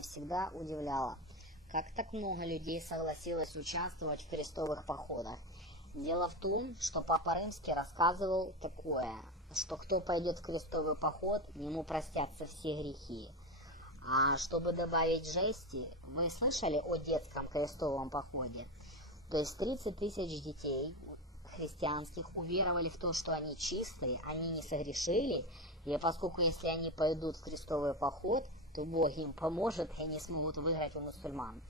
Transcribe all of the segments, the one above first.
меня всегда удивляло, как так много людей согласилось участвовать в крестовых походах. Дело в том, что Папа Римский рассказывал такое, что кто пойдет в крестовый поход, ему простятся все грехи. А чтобы добавить жести, вы слышали о детском крестовом походе? То есть 30 тысяч детей христианских уверовали в то, что они чистые, они не согрешили, и поскольку если они пойдут в крестовый поход, то Бог им поможет, и они смогут выиграть у мусульман.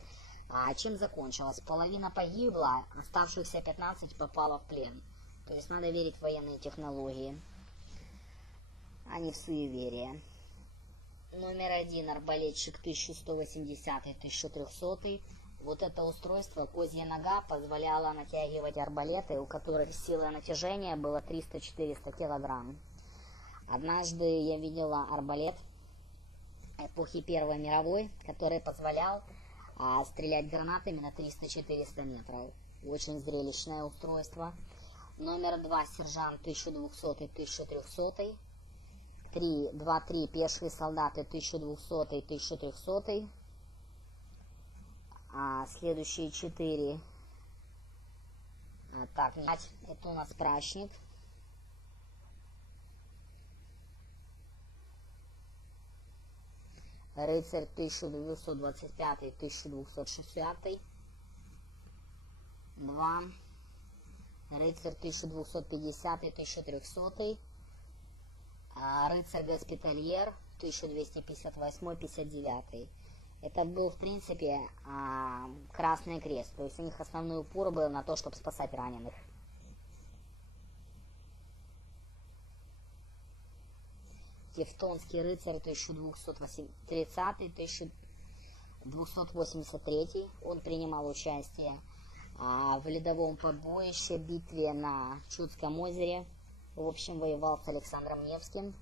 А чем закончилось? Половина погибла, оставшихся 15 попало в плен. То есть надо верить в военные технологии, а не в суеверие. Номер 1. Арбалетчик 1180-1300. Вот это устройство, козья нога, позволяло натягивать арбалеты, у которых сила натяжения было 300-400 килограмм. Однажды я видела арбалет эпохи Первой мировой, который позволял стрелять гранатами на 300-400 метров. Очень зрелищное устройство. Номер 2. Сержант 1200-1300. 2-3 пешие солдаты 1200-1300. Следующие 4. Так, это у нас прачник. Рыцарь 1225-1260. 2. Рыцарь 1250-1300. Рыцарь-госпитальер 1258-59. Это был, в принципе, Красный Крест. То есть у них основной упор был на то, чтобы спасать раненых. Тевтонский рыцарь 1230-1283. Он принимал участие в ледовом побоище, битве на Чудском озере. В общем, воевал с Александром Невским.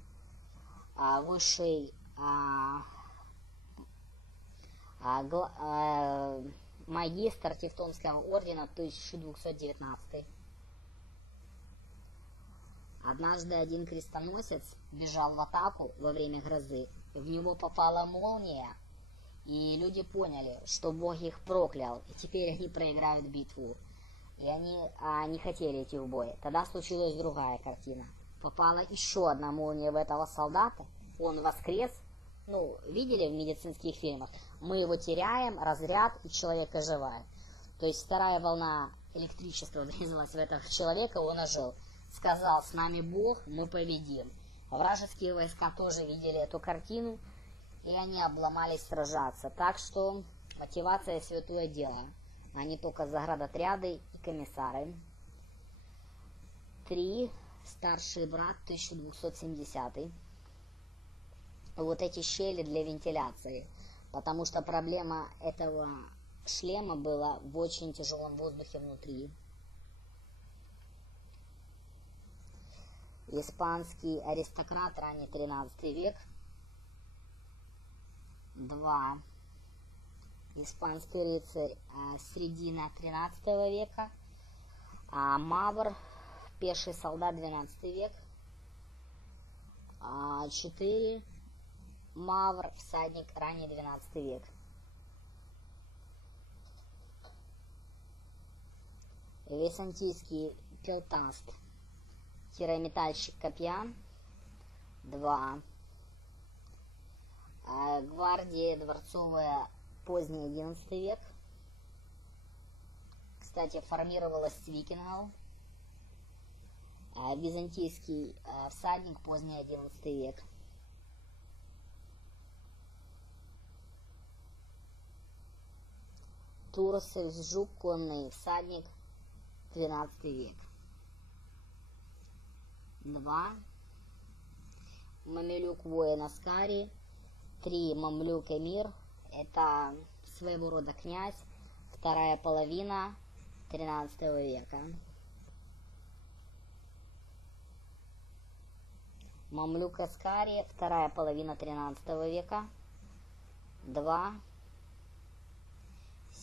Высший магистр Тевтонского ордена 1219. Однажды один крестоносец бежал в атаку во время грозы. В него попала молния, и люди поняли, что Бог их проклял, и теперь они проиграют битву. И они не хотели идти в бой. Тогда случилась другая картина. Попала еще одна молния в этого солдата, он воскрес. Видели в медицинских фильмах? Мы его теряем, разряд, и человек оживает. То есть вторая волна электричества врезалась в этого человека, он ожил. Сказал: с нами Бог, мы победим. Вражеские войска тоже видели эту картину, и они обломались сражаться. Так что мотивация — святое дело, а не только заградотряды и комиссары. 3. Старший брат 1270. Вот эти щели для вентиляции, потому что проблема этого шлема была в очень тяжелом воздухе внутри. Испанский аристократ, ранний 13 век. 2. Испанский рыцарь, середина 13 века. Мавр, пеший солдат, 12 век. 4. Мавр, всадник, ранний 12 век. Византийский пелтаст, метальщик копья. 2. Гвардия дворцовая, поздний 11 век. Кстати, формировалась с викингов. Византийский всадник, поздний 11 век. Турсельджук, конный всадник, 12 век. 2. Мамилюк, воин Аскари. 3. Мамлюк эмир. Это своего рода князь. Вторая половина 13 века. Мамлюк Аскари, вторая половина 13 века. 2.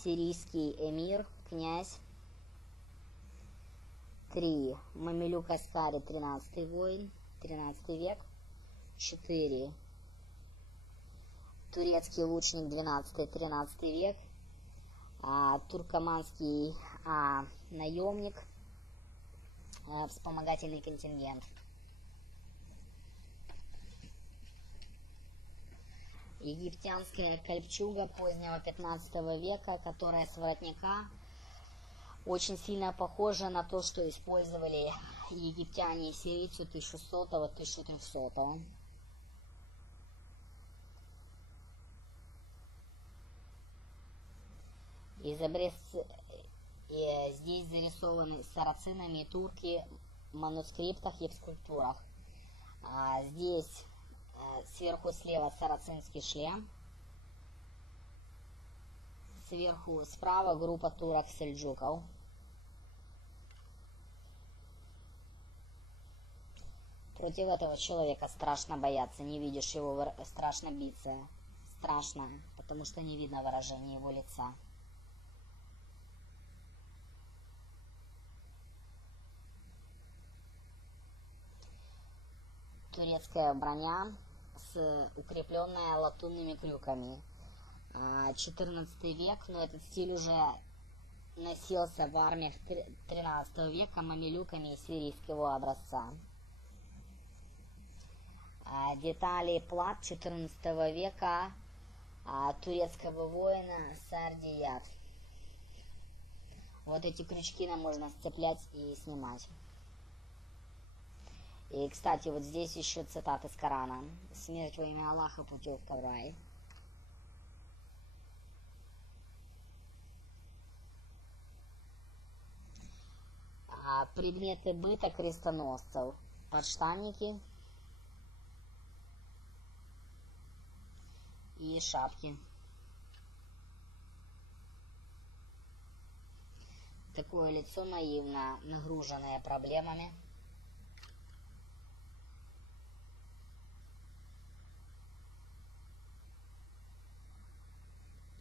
Сирийский эмир, князь. 3. Мамилюк Аскари, 13 воин, 13 век. 4. турецкий лучник 12-13 век, туркоманский наемник, вспомогательный контингент. Египтянская кольчуга позднего 15 века, которая с воротника очень сильно похожа на то, что использовали египтяне и сирийцы 1100-1300. Здесь зарисованы сарацинами и турки в манускриптах и в скульптурах. Здесь сверху слева сарацинский шлем, сверху справа группа турок-сельджуков. Против этого человека страшно бояться, не видишь его, страшно биться. Страшно, потому что не видно выражения его лица. Турецкая броня, укрепленная латунными крюками. 14 век, но этот стиль уже носился в армиях 13 века мамилюками из сирийского образца. Детали плат 14 века турецкого воина Сардият. Вот эти крючки нам можно сцеплять и снимать. И, кстати, вот здесь еще цитаты из Корана. «Смерть во имя Аллаха, путевка в рай». Предметы быта крестоносцев. Подштанники и шапки. Такое лицо наивно, нагруженное проблемами.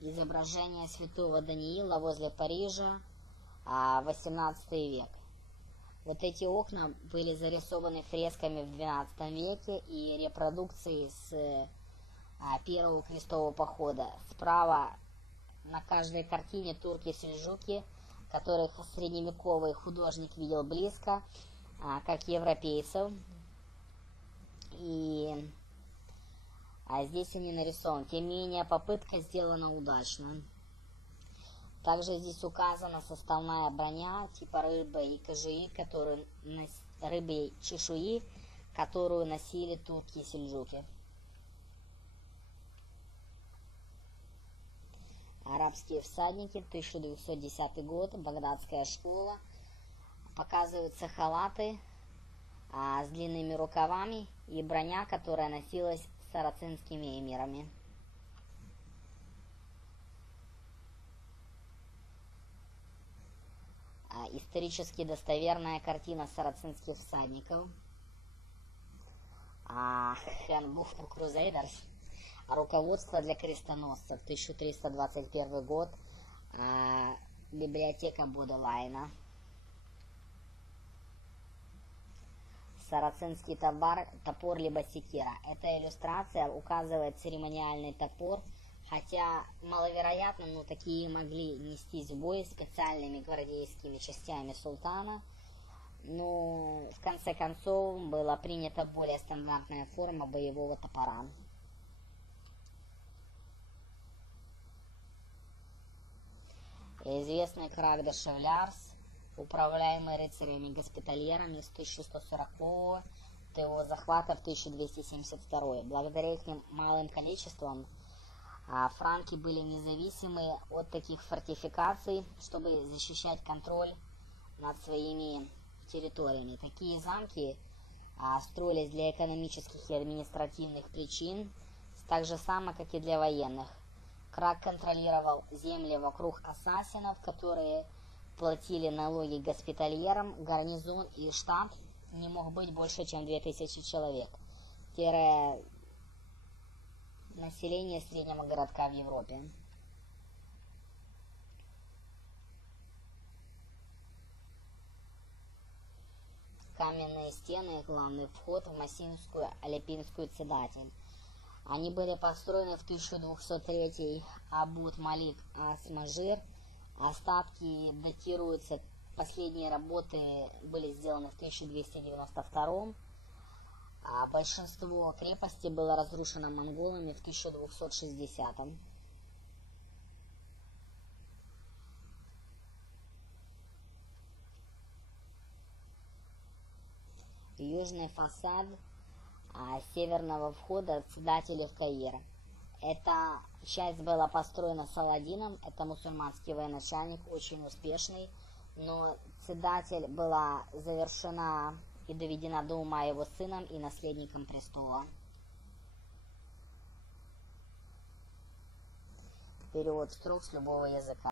Изображение святого Даниила возле Парижа, 18 век. Вот эти окна были зарисованы фресками в 12 веке и репродукции с первого крестового похода. Справа на каждой картине турки-сельджуки, которых средневековый художник видел близко, как европейцев. И здесь они нарисованы. Тем не менее, попытка сделана удачно. Также здесь указана составная броня типа рыбы и кожуи, рыбы чешуи, которую носили турки и сельджуки. Арабские всадники, 1910 год, Багдадская школа. Показываются халаты с длинными рукавами и броня, которая носилась сарацинскими эмирами. Исторически достоверная картина сарацинских всадников. Handbook for Crusaders. Руководство для крестоносцев, 1321 год. Библиотека Бодолайна. Сарацинский топор либо секира. Эта иллюстрация указывает церемониальный топор, хотя маловероятно, но такие могли нестись в бой специальными гвардейскими частями султана. Но в конце концов была принята более стандартная форма боевого топора. Известный Крак де Шевлярс, управляемый рыцарями-госпитальерами с 1140 до его захвата в 1272. Благодаря их малым количествам франки были независимы от таких фортификаций, чтобы защищать контроль над своими территориями. Такие замки строились для экономических и административных причин, так же само, как и для военных. Крак контролировал земли вокруг ассасинов, которые платили налоги госпитальерам. Гарнизон и штаб не мог быть больше, чем 2000 человек. Население среднего городка в Европе. Каменные стены, главный вход в массивскую Алеппинскую цитадель. Они были построены в 1203 Абд-Малик ас-Маджид. Остатки датируются, последние работы были сделаны в 1292, а большинство крепости было разрушено монголами в 1260. Южный фасад северного входа Цитадели в Каир. Эта часть была построена Саладином, это мусульманский военачальник, очень успешный, но Цитадель была завершена и доведена до ума его сыном и наследником престола. Перевод строк с любого языка.